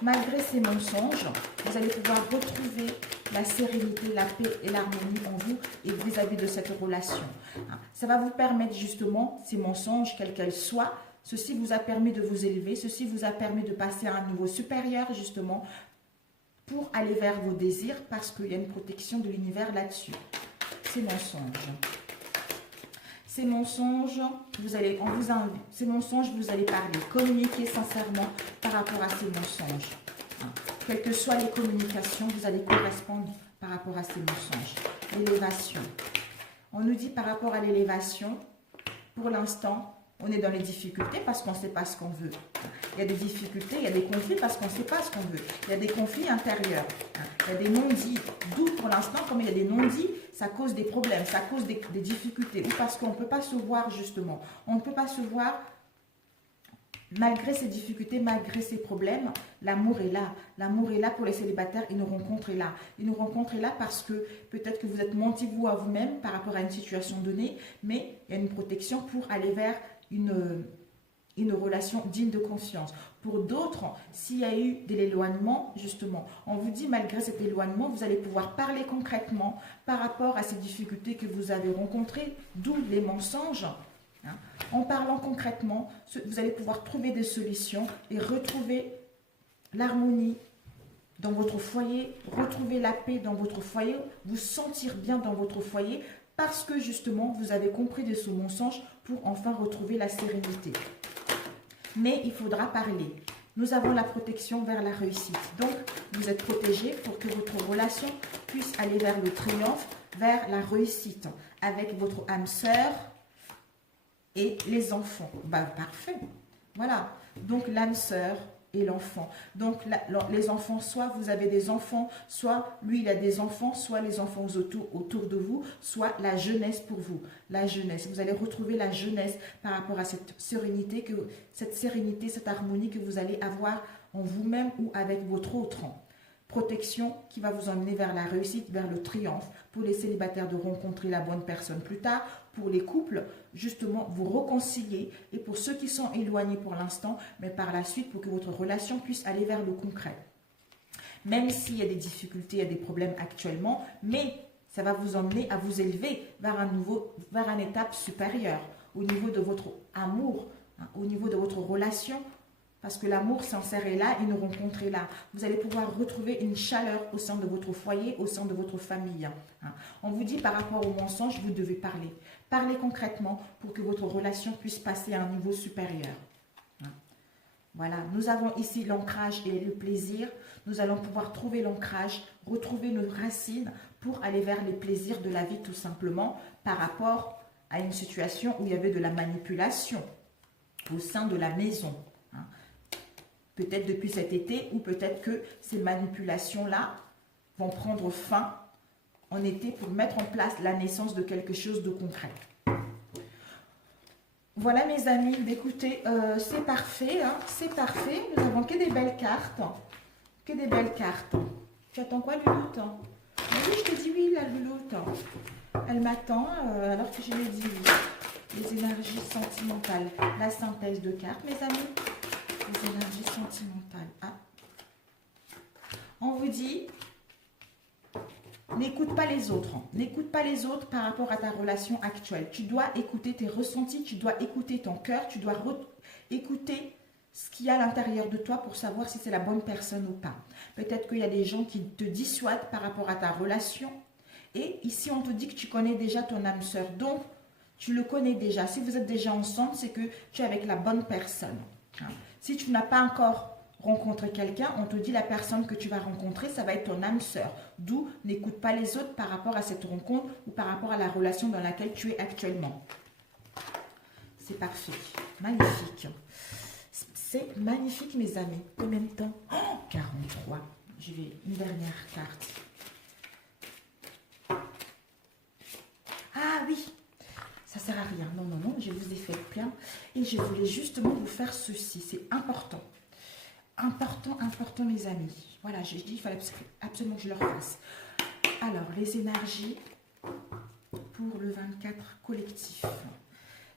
malgré ces mensonges, vous allez pouvoir retrouver la sérénité, la paix et l'harmonie en vous et vis-à-vis de cette relation. Ça va vous permettre justement, ces mensonges, quels qu'elles soient, ceci vous a permis de vous élever, ceci vous a permis de passer à un niveau supérieur justement pour aller vers vos désirs parce qu'il y a une protection de l'univers là-dessus. Ces mensonges. Ces mensonges, ces mensonges, vous allez parler, communiquer sincèrement par rapport à ces mensonges. Quelles que soient les communications, vous allez correspondre par rapport à ces mensonges. L'élévation. On nous dit par rapport à l'élévation, pour l'instant, on est dans les difficultés parce qu'on ne sait pas ce qu'on veut. Il y a des difficultés, il y a des conflits parce qu'on ne sait pas ce qu'on veut. Il y a des conflits intérieurs. Il y a des non-dits. D'où pour l'instant, comme il y a des non-dits, ça cause des problèmes, ça cause des difficultés. Ou parce qu'on ne peut pas se voir justement. On ne peut pas se voir malgré ces difficultés, malgré ces problèmes. L'amour est là. L'amour est là pour les célibataires. Une rencontre est là. Une rencontre est là parce que peut-être que vous êtes menti vous à vous-même par rapport à une situation donnée. Mais il y a une protection pour aller vers une relation digne de confiance. Pour d'autres, s'il y a eu de l'éloignement, justement, on vous dit malgré cet éloignement, vous allez pouvoir parler concrètement par rapport à ces difficultés que vous avez rencontrées, d'où les mensonges. En parlant concrètement, vous allez pouvoir trouver des solutions et retrouver l'harmonie dans votre foyer, retrouver la paix dans votre foyer, vous sentir bien dans votre foyer, parce que justement, vous avez compris de ce mensonge pour enfin retrouver la sérénité. Mais il faudra parler. Nous avons la protection vers la réussite. Donc, vous êtes protégé pour que votre relation puisse aller vers le triomphe, vers la réussite, avec votre âme sœur et les enfants. Bah, parfait. Voilà. Donc, l'âme sœur et l'enfant. Donc, les enfants, soit vous avez des enfants, soit lui, il a des enfants, soit les enfants autour de vous, soit la jeunesse pour vous. La jeunesse. Vous allez retrouver la jeunesse par rapport à cette sérénité, cette harmonie que vous allez avoir en vous-même ou avec votre autre. Protection qui va vous emmener vers la réussite, vers le triomphe. Pour les célibataires, de rencontrer la bonne personne plus tard. Pour les couples, justement, vous réconcilier. Et pour ceux qui sont éloignés pour l'instant, mais par la suite, pour que votre relation puisse aller vers le concret. Même s'il y a des difficultés, il y a des problèmes actuellement, mais ça va vous emmener à vous élever vers une étape supérieure au niveau de votre amour, au niveau de votre relation. Parce que l'amour sincère est là, une rencontre est là. Vous allez pouvoir retrouver une chaleur au sein de votre foyer, au sein de votre famille. On vous dit par rapport au mensonge, vous devez parler. Parlez concrètement pour que votre relation puisse passer à un niveau supérieur. Voilà, nous avons ici l'ancrage et le plaisir. Nous allons pouvoir trouver l'ancrage, retrouver nos racines pour aller vers les plaisirs de la vie tout simplement par rapport à une situation où il y avait de la manipulation au sein de la maison. Peut-être depuis cet été ou peut-être que ces manipulations-là vont prendre fin en été pour mettre en place la naissance de quelque chose de concret. Voilà mes amis, écoutez, c'est parfait, c'est parfait. Nous avons que des belles cartes, que des belles cartes. Tu attends quoi, Luloute? Oui, je te dis oui, la Luloute. Elle m'attend alors que je lui ai dit oui. Les énergies sentimentales, la synthèse de cartes, mes amis. Les énergies sentimentales. On vous dit, n'écoute pas les autres. N'écoute pas les autres par rapport à ta relation actuelle. Tu dois écouter tes ressentis, tu dois écouter ton cœur, tu dois écouter ce qu'il y a à l'intérieur de toi pour savoir si c'est la bonne personne ou pas. Peut-être qu'il y a des gens qui te dissuadent par rapport à ta relation. Et ici, on te dit que tu connais déjà ton âme sœur. Donc, tu le connais déjà. Si vous êtes déjà ensemble, c'est que tu es avec la bonne personne. Si tu n'as pas encore rencontré quelqu'un, on te dit la personne que tu vas rencontrer, ça va être ton âme sœur. D'où n'écoute pas les autres par rapport à cette rencontre ou par rapport à la relation dans laquelle tu es actuellement. C'est parfait. Magnifique. C'est magnifique, mes amis. Combien de temps? 43. Je vais une dernière carte. Ah oui, ça sert à rien. Non, non, non, je vous ai fait plein. Et je voulais justement vous faire ceci. C'est important. Important, important, mes amis. Voilà, j'ai dit, il fallait absolument que je le refasse. Alors, les énergies pour le 24 collectif.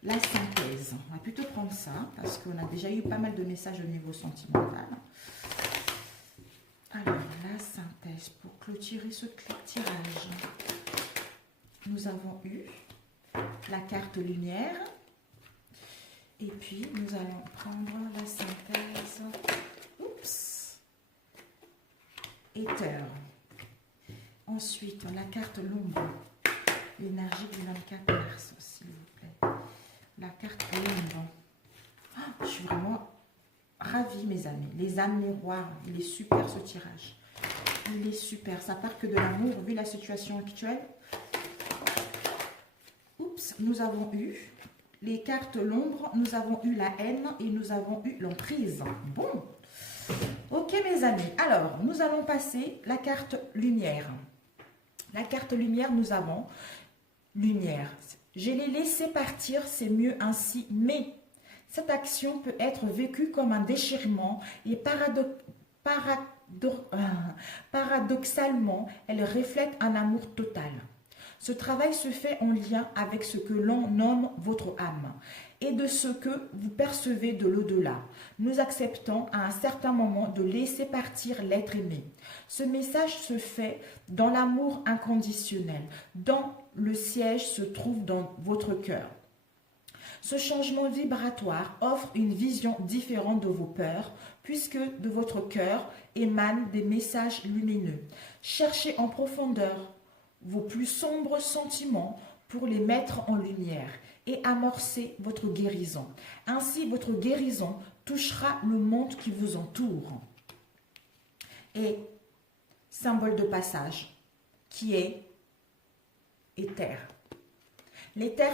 La synthèse. On va plutôt prendre ça, parce qu'on a déjà eu pas mal de messages au niveau sentimental. Alors, la synthèse, pour clôturer ce tirage. Nous avons eu la carte lumière. Et puis, nous allons prendre la synthèse. Oups. Éther. Ensuite, la carte l'ombre. L'énergie du 24 mars, s'il vous plaît. La carte l'ombre. Je suis vraiment ravie, mes amis. Les âmes miroirs, il est super ce tirage. Il est super. Ça part que de l'amour, vu la situation actuelle. Oups, nous avons eu les cartes l'ombre, nous avons eu la haine et nous avons eu l'emprise. Bon. Ok, mes amis. Alors, nous allons passer la carte lumière. La carte lumière, nous avons lumière. Je l'ai laissé partir, c'est mieux ainsi, mais cette action peut être vécue comme un déchirement et paradoxalement, elle reflète un amour total. Ce travail se fait en lien avec ce que l'on nomme votre âme et de ce que vous percevez de l'au-delà. Nous acceptons à un certain moment de laisser partir l'être aimé. Ce message se fait dans l'amour inconditionnel, dont le siège se trouve dans votre cœur. Ce changement vibratoire offre une vision différente de vos peurs, puisque de votre cœur émanent des messages lumineux. Cherchez en profondeur vos plus sombres sentiments pour les mettre en lumière et amorcer votre guérison. Ainsi, votre guérison touchera le monde qui vous entoure. Et symbole de passage, qui est éther. L'éther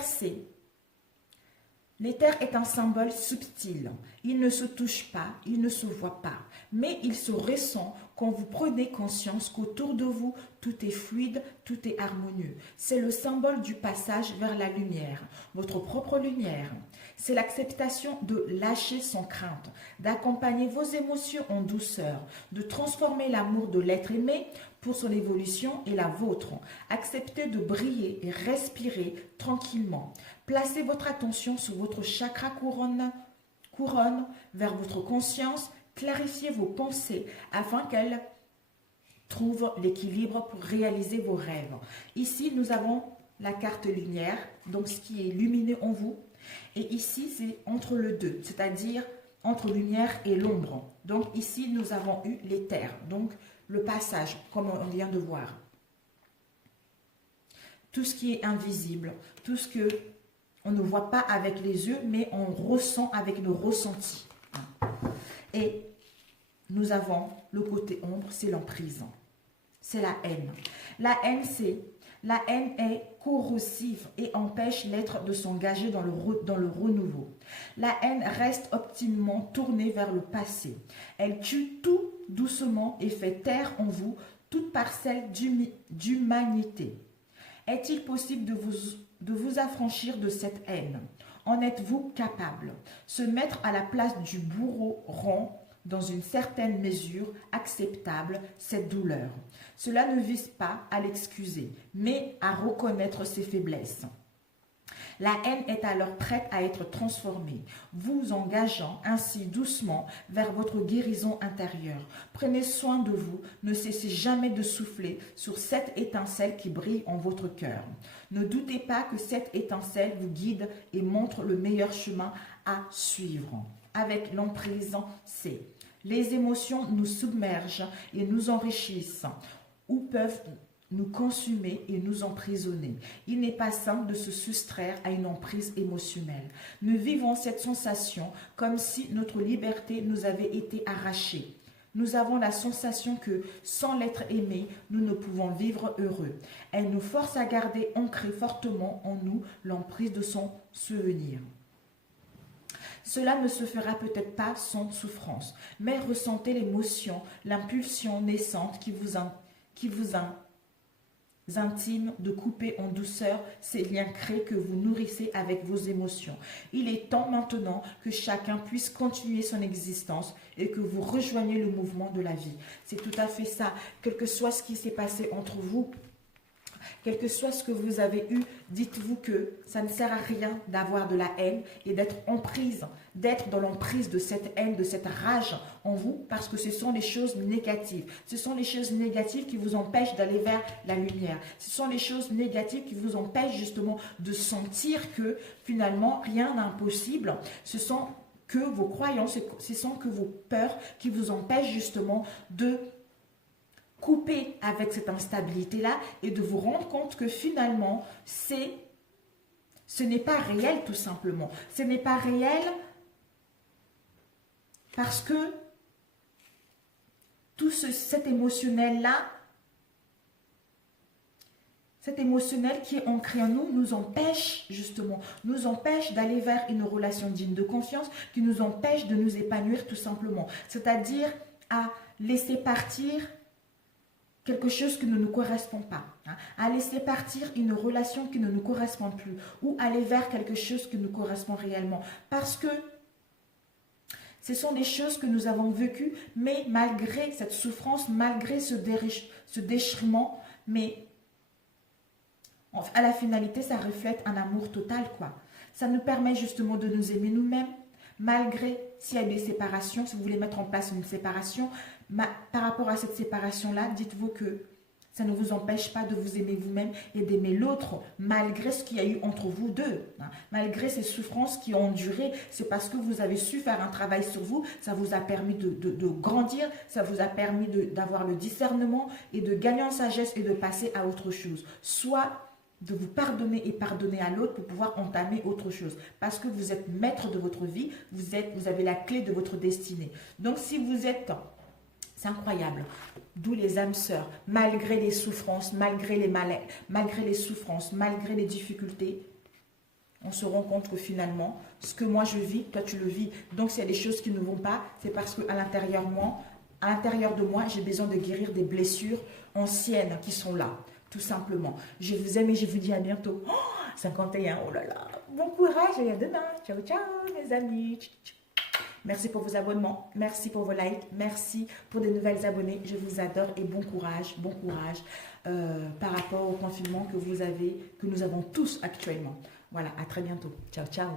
est un symbole subtil. Il ne se touche pas, il ne se voit pas, mais il se ressent quand vous prenez conscience qu'autour de vous, tout est fluide, tout est harmonieux. C'est le symbole du passage vers la lumière, votre propre lumière. C'est l'acceptation de lâcher sans crainte, d'accompagner vos émotions en douceur, de transformer l'amour de l'être aimé pour son évolution et la vôtre. Acceptez de briller et respirer tranquillement. Placez votre attention sur votre chakra couronne vers votre conscience. Clarifiez vos pensées afin qu'elles trouvent l'équilibre pour réaliser vos rêves. Ici, nous avons la carte lumière, donc ce qui est lumineux en vous. Et ici, c'est entre le deux, c'est-à-dire entre lumière et l'ombre. Donc ici, nous avons eu l'éther, donc le passage, comme on vient de voir. Tout ce qui est invisible, tout ce que on ne voit pas avec les yeux, mais on ressent avec nos ressentis. Et nous avons le côté ombre, c'est l'emprise. C'est la haine. La haine est corrosive et empêche l'être de s'engager dans le renouveau. La haine reste optimement tournée vers le passé. Elle tue tout doucement et fait taire en vous toute parcelle d'humanité. Est-il possible de vous affranchir de cette haine? En êtes-vous capable? Se mettre à la place du bourreau rend, dans une certaine mesure, acceptable cette douleur. Cela ne vise pas à l'excuser, mais à reconnaître ses faiblesses. La haine est alors prête à être transformée, vous engageant ainsi doucement vers votre guérison intérieure. Prenez soin de vous, ne cessez jamais de souffler sur cette étincelle qui brille en votre cœur. Ne doutez pas que cette étincelle vous guide et montre le meilleur chemin à suivre. Avec l'emprise, c'est les émotions nous submergent et nous enrichissent ou peuvent nous consumer et nous emprisonner. Il n'est pas simple de se soustraire à une emprise émotionnelle. Nous vivons cette sensation comme si notre liberté nous avait été arrachée. Nous avons la sensation que, sans l'être aimé, nous ne pouvons vivre heureux. Elle nous force à garder ancré fortement en nous l'emprise de son souvenir. Cela ne se fera peut-être pas sans souffrance, mais ressentez l'émotion, l'impulsion naissante qui vous intime de couper en douceur ces liens créés que vous nourrissez avec vos émotions. Il est temps maintenant que chacun puisse continuer son existence et que vous rejoigniez le mouvement de la vie. C'est tout à fait ça. Quel que soit ce qui s'est passé entre vous, quel que soit ce que vous avez eu, dites-vous que ça ne sert à rien d'avoir de la haine et d'être dans l'emprise de cette haine, de cette rage en vous, parce que ce sont les choses négatives. Ce sont les choses négatives qui vous empêchent d'aller vers la lumière. Ce sont les choses négatives qui vous empêchent justement de sentir que finalement rien n'est impossible. Ce sont que vos croyances, ce sont que vos peurs qui vous empêchent justement de couper avec cette instabilité-là et de vous rendre compte que finalement, c'est Ce n'est pas réel tout simplement. Ce n'est pas réel parce que tout cet émotionnel-là, cet émotionnel qui est ancré en nous, nous empêche justement, nous empêche d'aller vers une relation digne de confiance, qui nous empêche de nous épanouir tout simplement. C'est-à-dire à laisser partir quelque chose qui ne nous correspond pas, hein, à laisser partir une relation qui ne nous correspond plus, ou aller vers quelque chose qui nous correspond réellement. Parce que ce sont des choses que nous avons vécues, mais malgré cette souffrance, malgré ce déchirement, mais à la finalité, ça reflète un amour total, quoi. Ça nous permet justement de nous aimer nous-mêmes, malgré s'il y a des séparations, si vous voulez mettre en place une séparation, par rapport à cette séparation-là, dites-vous que ça ne vous empêche pas de vous aimer vous-même et d'aimer l'autre, malgré ce qu'il y a eu entre vous deux. Hein. Malgré ces souffrances qui ont duré, c'est parce que vous avez su faire un travail sur vous, ça vous a permis de grandir, ça vous a permis d'avoir le discernement et de gagner en sagesse et de passer à autre chose. Soit de vous pardonner et pardonner à l'autre pour pouvoir entamer autre chose. Parce que vous êtes maître de votre vie, vous avez la clé de votre destinée. Donc si vous êtes... C'est incroyable. D'où les âmes sœurs, malgré les souffrances, malgré les malaises, malgré les souffrances, malgré les difficultés, on se rend compte que finalement, ce que moi je vis, toi tu le vis. Donc s'il y a des choses qui ne vont pas, c'est parce qu'à l'intérieur de moi, j'ai besoin de guérir des blessures anciennes qui sont là, tout simplement. Je vous aime et je vous dis à bientôt. Oh, 51, oh là là. Bon courage et à demain. Ciao, ciao mes amis. Merci pour vos abonnements, merci pour vos likes, merci pour des nouvelles abonnés. Je vous adore et bon courage par rapport au confinement que nous avons tous actuellement. Voilà, à très bientôt. Ciao, ciao.